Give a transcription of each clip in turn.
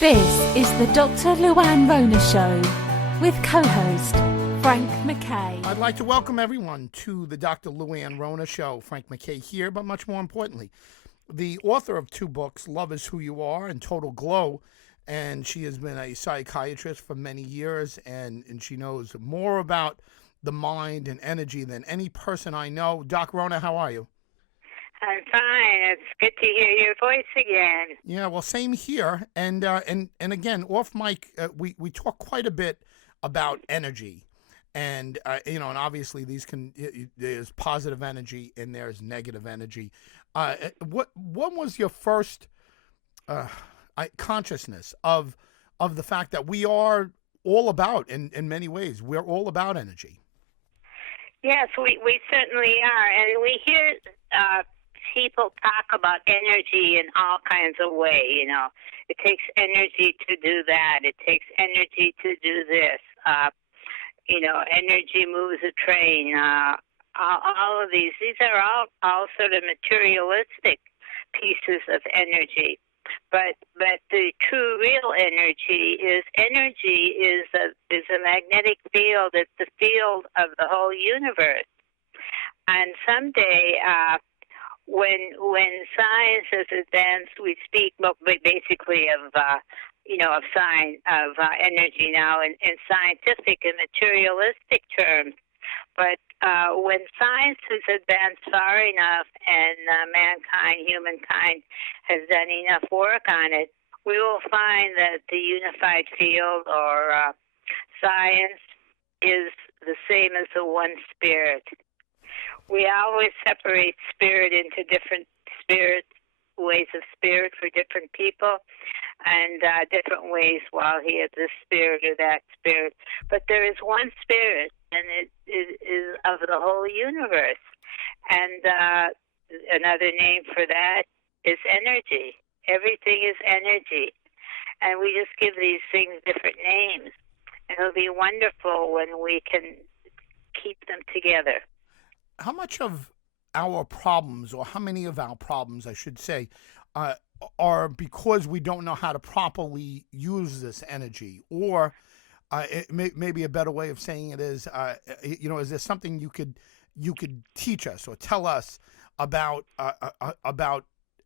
This is the Dr. Luann Rona Show with co-host Frank McKay. I'd like to welcome everyone to the Dr. Luann Rona Show. Frank McKay here, but much more importantly, the author of two books, Love is Who You Are and Total Glow, and she has been a psychiatrist for many years, and she knows more about the mind and energy than any person I know. Doc Rona, how are you? I'm fine. It's good to hear your voice again. Yeah, well, same here. And again, off mic, we talk quite a bit about energy, and and obviously there's positive energy and there's negative energy. What was your first consciousness of the fact that we are all about, in many ways, we're all about energy? Yes, we certainly are, and we hear people talk about energy in all kinds of ways. You know, it takes energy to do that. It takes energy to do this. Energy moves a train. All of these are all sort of materialistic pieces of energy. But the true, real energy is a magnetic field. It's the field of the whole universe. And someday, when science has advanced, we speak basically of energy now in scientific and materialistic terms. But when science has advanced far enough and humankind, has done enough work on it, we will find that the unified field or science is the same as the one spirit. We always separate spirit into different ways of spirit for different people, and different ways while he has this spirit or that spirit. But there is one spirit, and it is of the whole universe. And another name for that is energy. Everything is energy. And we just give these things different names. And it'll be wonderful when we can keep them together. How much of our problems, or how many of our problems, I should say, are because we don't know how to properly use this energy? Or maybe a better way of saying it is, is there something you could teach us or tell us about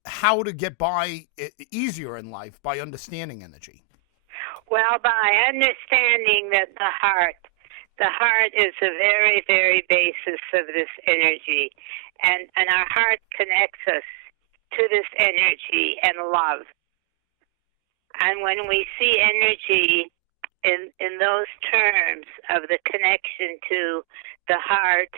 how to get by easier in life by understanding energy? Well, by understanding that the heart is the very, very basis of this energy. And our heart connects us to this energy and love. And when we see energy in those terms of the connection to the heart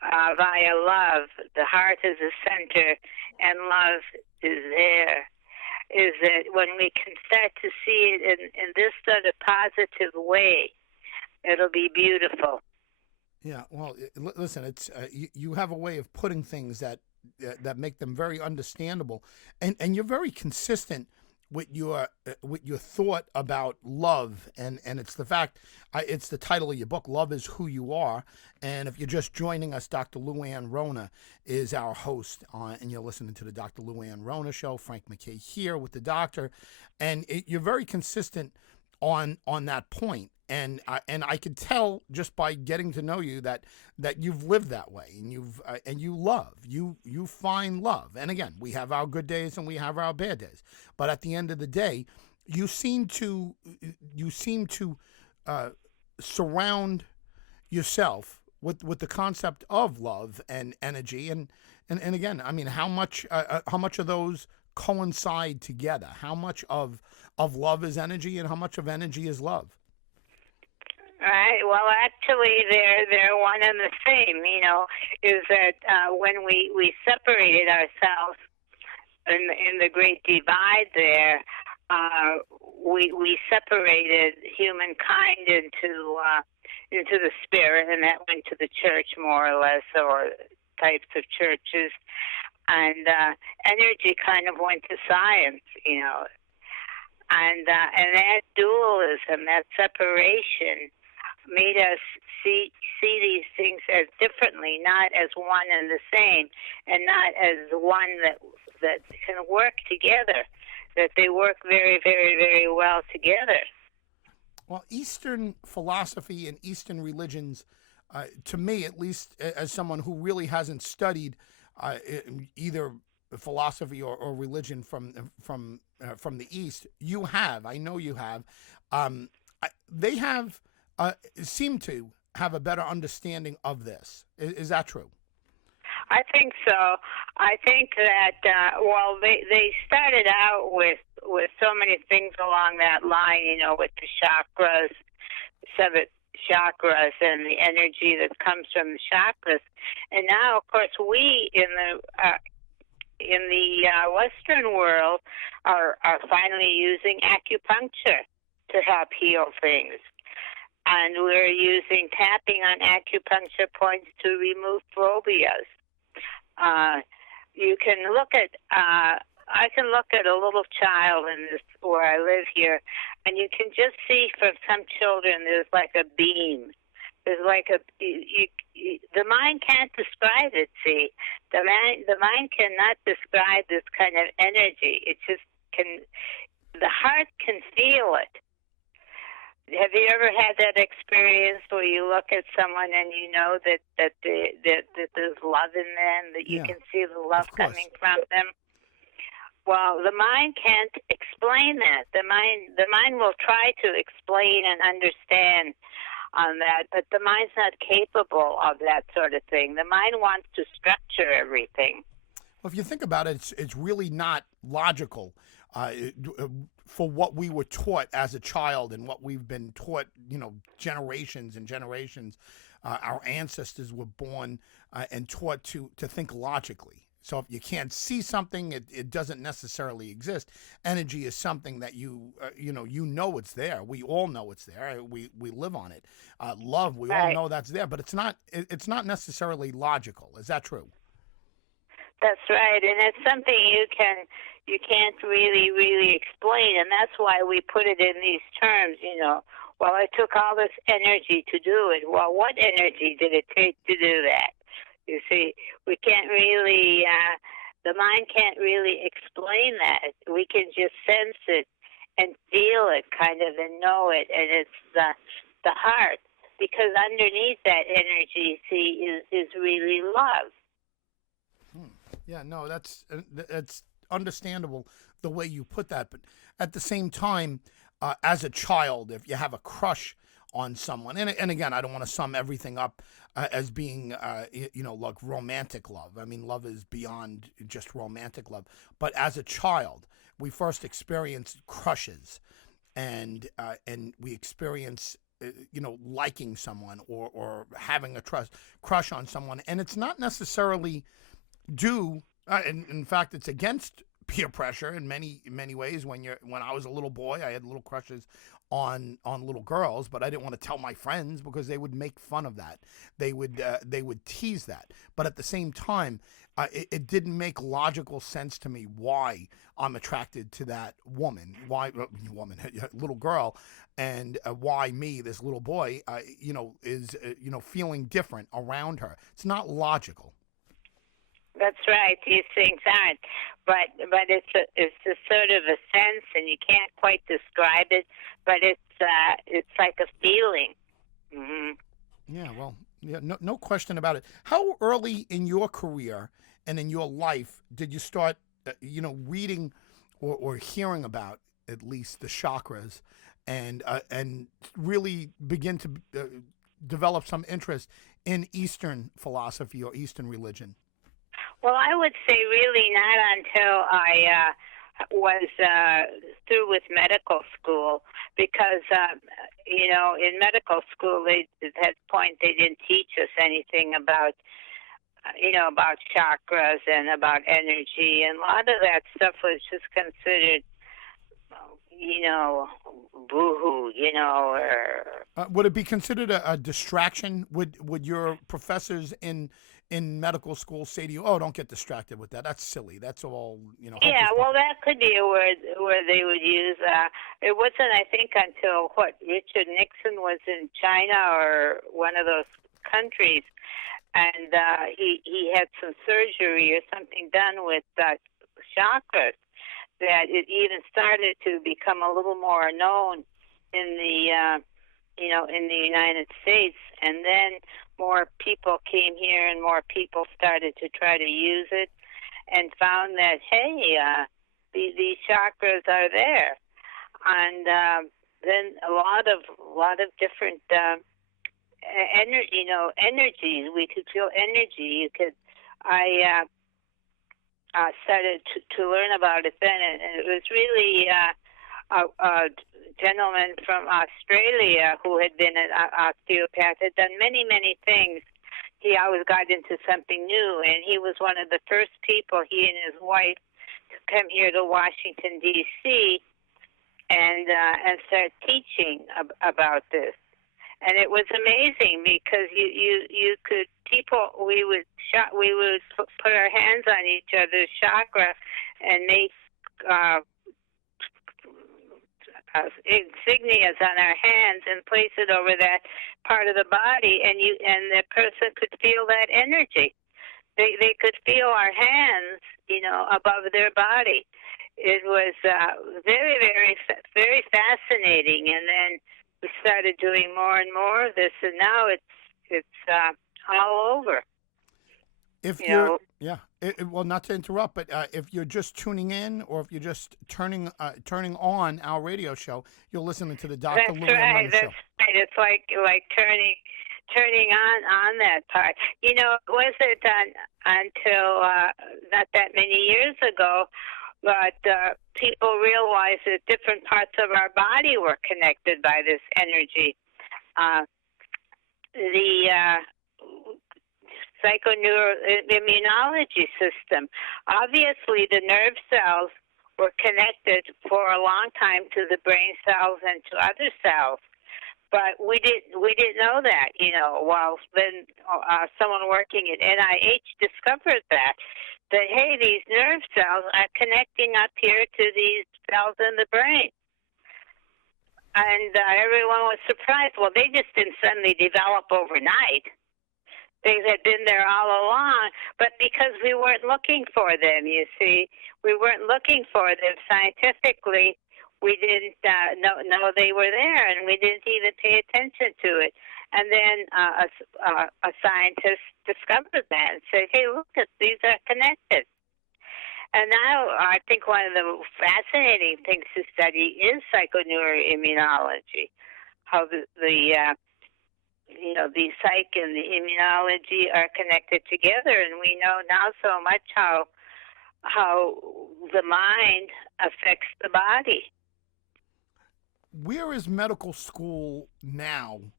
via love, the heart is the center and love is there, is that when we can start to see it in this sort of positive way, it'll be beautiful. Yeah, well, listen, it's you have a way of putting things that make them very understandable, and you're very consistent with your thought about love, and it's the fact, it's the title of your book, Love is Who You Are. And if you're just joining us, Dr. Luann Rona is our host, and you're listening to the Dr. Luann Rona Show. Frank McKay here with the doctor, and you're very consistent on that point. And I could tell just by getting to know you that you've lived that way, and you find love. And again, we have our good days and we have our bad days, but at the end of the day, you seem to surround yourself with the concept of love and energy. And again, I mean, how much of those coincide together? How much of love is energy, and how much of energy is love? Right. Well, actually, they're one and the same. Is that when we separated ourselves in the Great Divide, there we separated humankind into the spirit, and that went to the church more or less, or types of churches, and energy kind of went to science. And that dualism, that separation, made us see these things as differently, not as one and the same, and not as one that can work together. that they work very, very, very well together. Well, Eastern philosophy and Eastern religions, to me at least, as someone who really hasn't studied either philosophy or religion from the East, you have. I know you have. They have seem to have a better understanding of this. Is that true? I think so. I think that they started out with so many things along that line, with the chakras, 7 chakras, and the energy that comes from the chakras. And now, of course, we in the Western world are finally using acupuncture to help heal things. And we're using tapping on acupuncture points to remove phobias. You can look at, I can look at a little child in this, where I live here, and you can just see from some children there's like a beam. There's like the mind can't describe it, see. The mind cannot describe this kind of energy. It just can, the heart can feel it. Have you ever had that experience where you look at someone and you know that there's love in them, that you can see the love coming from them? Well, the mind can't explain that. The mind will try to explain and understand on that, but the mind's not capable of that sort of thing. The mind wants to structure everything. Well, if you think about it, it's really not logical. For what we were taught as a child and what we've been taught, generations and generations, our ancestors were born and taught to think logically. So if you can't see something, it doesn't necessarily exist. Energy is something that you know it's there. We all know it's there. We live on it. Love, we all know that's there, but it's not necessarily logical. Is that true? That's right, and it's something you can't really explain, and that's why we put it in these terms. Well, it took all this energy to do it. Well, what energy did it take to do that? You see, we can't really, the mind can't really explain that. We can just sense it and feel it kind of and know it, and it's the heart, because underneath that energy, see, is really love. Yeah, no, that's understandable the way you put that. But at the same time, as a child, if you have a crush on someone, and again, I don't want to sum everything up as being, like romantic love. I mean, love is beyond just romantic love. But as a child, we first experience crushes, and we experience, liking someone or having a crush on someone, and it's not necessarily due. In fact, it's against peer pressure in many ways. When I was a little boy, I had little crushes on little girls, but I didn't want to tell my friends because they would make fun of that. They would tease that. But at the same time, it didn't make logical sense to me why I'm attracted to that little girl, and why me, this little boy, is feeling different around her. It's not logical. That's right. These things aren't, but it's a sort of a sense, and you can't quite describe it. But it's like a feeling. Mm-hmm. Yeah. Well. Yeah. No question about it. How early in your career and in your life did you start, reading or hearing about at least the chakras, and really begin to develop some interest in Eastern philosophy or Eastern religion? Well, I would say really not until I was through with medical school, because, in medical school, at that point, they didn't teach us anything about, about chakras and about energy, and a lot of that stuff was just considered, boo-hoo, or... Would it be considered a distraction? Would your professors in medical school say to you, "Oh, don't get distracted with that. That's silly. That's all, Yeah, well, that could be a word where they would use. It wasn't, I think, until Richard Nixon was in China or one of those countries, and he had some surgery or something done with chakras, that it even started to become a little more known in the in the United States, and then more people came here, and more people started to try to use it, and found that hey, these chakras are there, and then a lot of different energies. We could feel energy. I started to learn about it then, and it was really a gentleman from Australia who had been an osteopath, had done many things. He always got into something new, and he was one of the first people, he and his wife, to come here to Washington, D.C., and start teaching about this. And it was amazing because you could, we would put our hands on each other's chakra and make insignias on our hands and place it over that part of the body, and the person could feel that energy. They could feel our hands, above their body. It was very, very, very fascinating. And then we started doing more and more of this, and now it's all over. If you're, well, not to interrupt, but if you're just tuning in, or if you're just turning on our radio show, you're listening to the Dr. That's Lou Ann right. Leonard That's Show. right. It's like turning on that part. It wasn't until not that many years ago, but people realized that different parts of our body were connected by this energy. The psychoneuroimmunology system. Obviously, the nerve cells were connected for a long time to the brain cells and to other cells, but we didn't know that. Well, then someone working at NIH discovered that hey, these nerve cells are connecting up here to these cells in the brain. And everyone was surprised. Well, they just didn't suddenly develop overnight. They had been there all along, but because we weren't looking for them, you see, we weren't looking for them scientifically. We didn't know they were there, and we didn't even pay attention to it. And then a scientist discovered that and said, hey, look, these are connected. And now I think one of the fascinating things to study is psychoneuroimmunology, how the psych and the immunology are connected together. And we know now so much how the mind affects the body. Where is medical school now,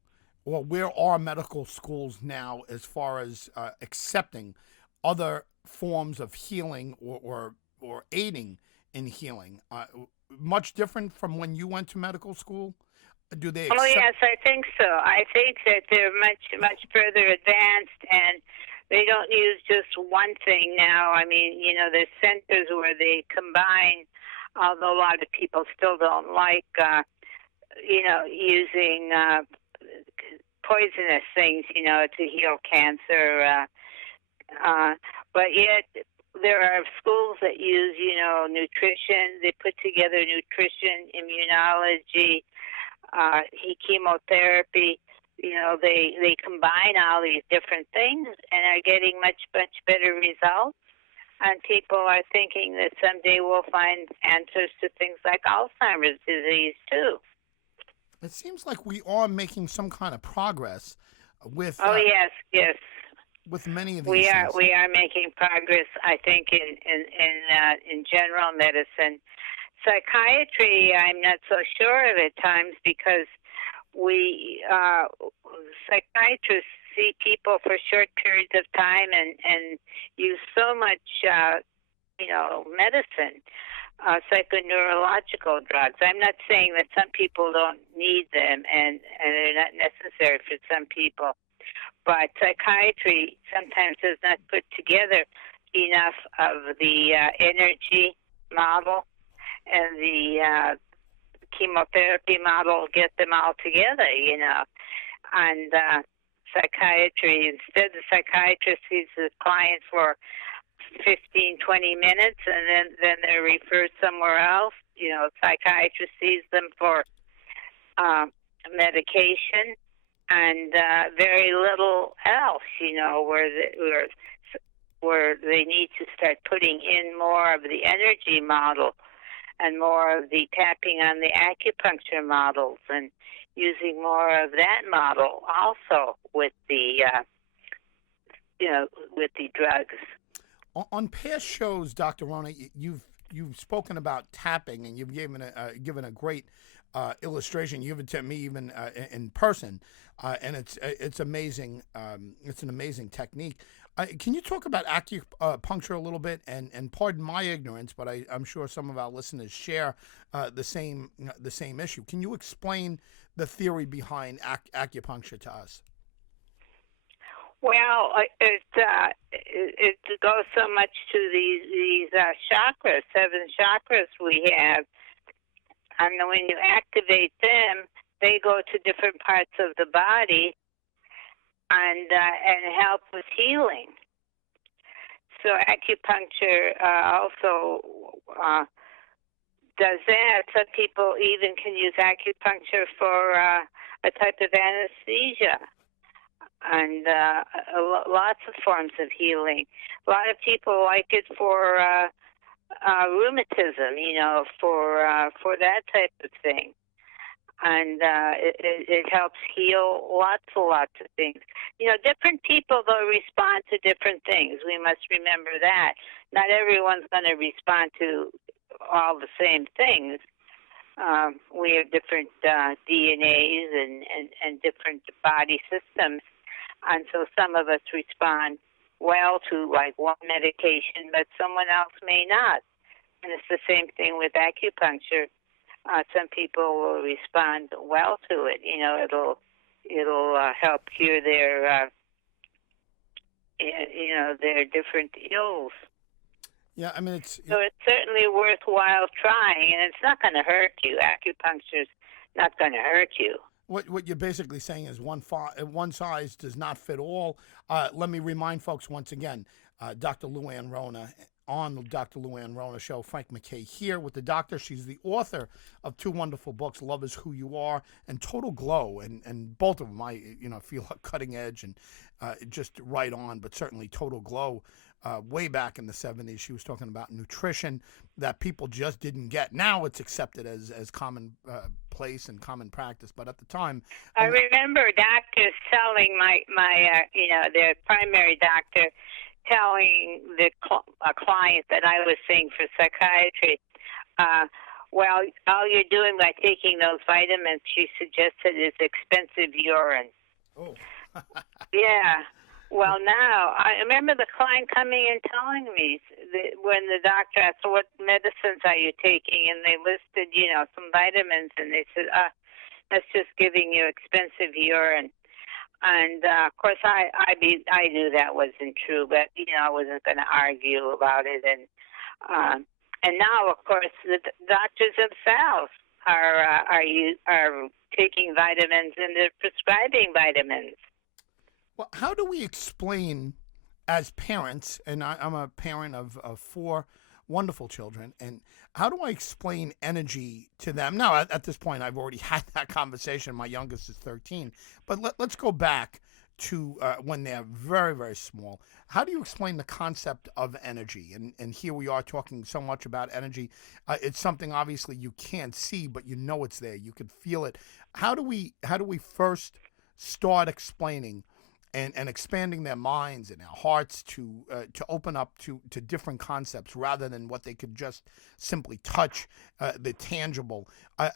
or where are medical schools now as far as accepting other forms of healing or aiding in healing? Much different from when you went to medical school? Do they accept? Oh, yes, I think so. I think that they're much further advanced, and they don't use just one thing now. I mean, there's centers where they combine, although a lot of people still don't like, using poisonous things, to heal cancer. But yet there are schools that use, nutrition. They put together nutrition, immunology, chemotherapy. They combine all these different things and are getting much better results. And people are thinking that someday we'll find answers to things like Alzheimer's disease too. It seems like we are making some kind of progress with. Yes. With many of these things. We are making progress. I think in general medicine. Psychiatry, I'm not so sure of at times, because psychiatrists see people for short periods of time and use so much, medicine, psychoneurological drugs. I'm not saying that some people don't need them and they're not necessary for some people, but psychiatry sometimes does not put together enough of the energy model and the chemotherapy model, get them all together, and psychiatry, instead the psychiatrist sees the client for 15, 20 minutes, and then they're referred somewhere else. You know, psychiatrist sees them for medication and very little else. You know, where they need to start putting in more of the energy model and more of the tapping on the acupuncture models and using more of that model also with the with the drugs. On past shows, Dr. Rona, you've spoken about tapping, and you've given a great illustration. You give it to me even in person, and it's amazing. It's an amazing technique. Can you talk about acupuncture a little bit? And pardon my ignorance, but I'm sure some of our listeners share the same issue. Can you explain the theory behind acupuncture to us? Well, it goes so much to these chakras, 7 chakras we have, and when you activate them, they go to different parts of the body and help with healing. So acupuncture also does that. Some people even can use acupuncture for a type of anesthesia. And lots of forms of healing. A lot of people like it for rheumatism, you know, for that type of thing. And it helps heal lots of things. You know, different people, though, respond to different things. We must remember that. Not everyone's going to respond to all the same things. We have different DNAs and different body systems. And so some of us respond well to, like, one medication, but someone else may not. And it's the same thing with acupuncture. Some people will respond well to it. You know, it'll help cure their their different ills. Yeah, I mean, so it's certainly worthwhile trying, and it's not going to hurt you. Acupuncture's not going to hurt you. What you're basically saying is one size does not fit all. Let me remind folks once again, Dr. Luann Rona on the Dr. Luann Rona Show. Frank MacKay here with the doctor. She's the author of 2 wonderful books, Love Is Who You Are and Total Glow, and both of them I feel cutting edge and just right on, but certainly Total Glow. Way back in the 70s, she was talking about nutrition that people just didn't get. Now it's accepted as common place and common practice, but at the time, I remember doctors telling my their primary doctor telling a client that I was seeing for psychiatry, well, all you're doing by taking those vitamins, she suggested, is expensive urine. Oh. Yeah. Well, now, I remember the client coming and telling me that when the doctor asked, what medicines are you taking? And they listed, some vitamins, and they said, that's just giving you expensive urine. And, of course, I knew that wasn't true, but, I wasn't going to argue about it. And now, of course, the doctors themselves are taking vitamins, and they're prescribing vitamins. Well, how do we explain as parents, and I'm a parent of 4 wonderful children, and how do I explain energy to them? Now, at this point, I've already had that conversation. My youngest is 13. But let's go back to when they're very, very small. How do you explain the concept of energy? And here we are talking so much about energy. It's something, obviously, you can't see, but you know it's there. You can feel it. How do we first start explaining and expanding their minds and their hearts to open up to different concepts rather than what they could just simply touch, the tangible?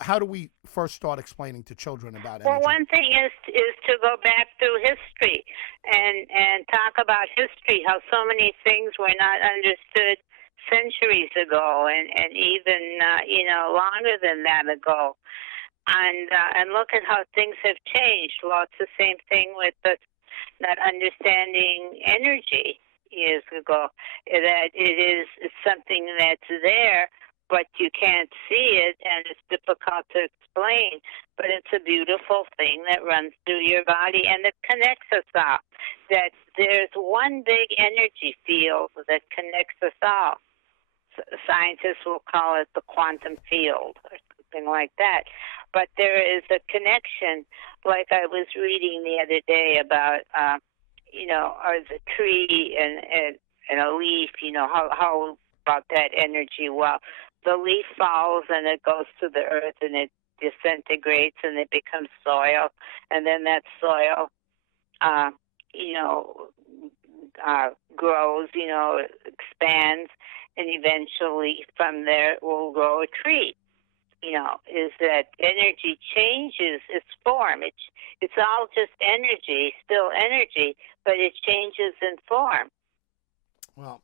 How do we first start explaining to children about energy? Well, one thing is to go back through history and talk about history, how so many things were not understood centuries ago and even, longer than that ago. And look at how things have changed. Well, it's the same thing with not understanding energy years ago, that it's something that's there, but you can't see it, and it's difficult to explain. But it's a beautiful thing that runs through your body, and it connects us all. That there's one big energy field that connects us all. Scientists will call it the quantum field or something like that. But there is a connection, like I was reading the other day about, or the tree and a leaf, how about that energy. Well, the leaf falls and it goes to the earth and it disintegrates and it becomes soil, and then that soil, grows, expands, and eventually from there it will grow a tree. Is that energy changes its form. It's all just energy, still energy, but it changes in form. Well,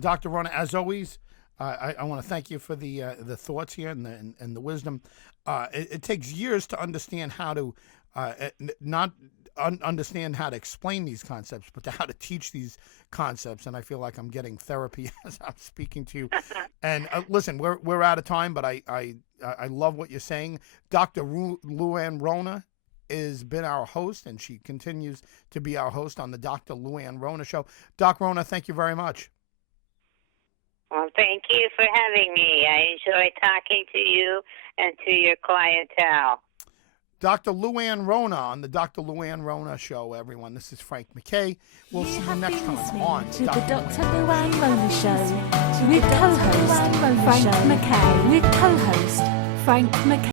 Dr. Rona, as always, I want to thank you for the thoughts here and the wisdom. It takes years to understand how to understand how to explain these concepts, but to how to teach these concepts. And I feel like I'm getting therapy as I'm speaking to you. And listen, we're out of time, but I love what you're saying. Dr. Luann Rona has been our host, and she continues to be our host on the Dr. Luann Rona Show. Doc Rona, thank you very much. Well, thank you for having me. I enjoy talking to you and to your clientele. Dr. Luann Rona on the Dr. Luann Rona Show, everyone. This is Frank McKay. We'll see you next time on to the Dr. Luann Rona Show with co-host Frank McKay. With co-host Frank McKay.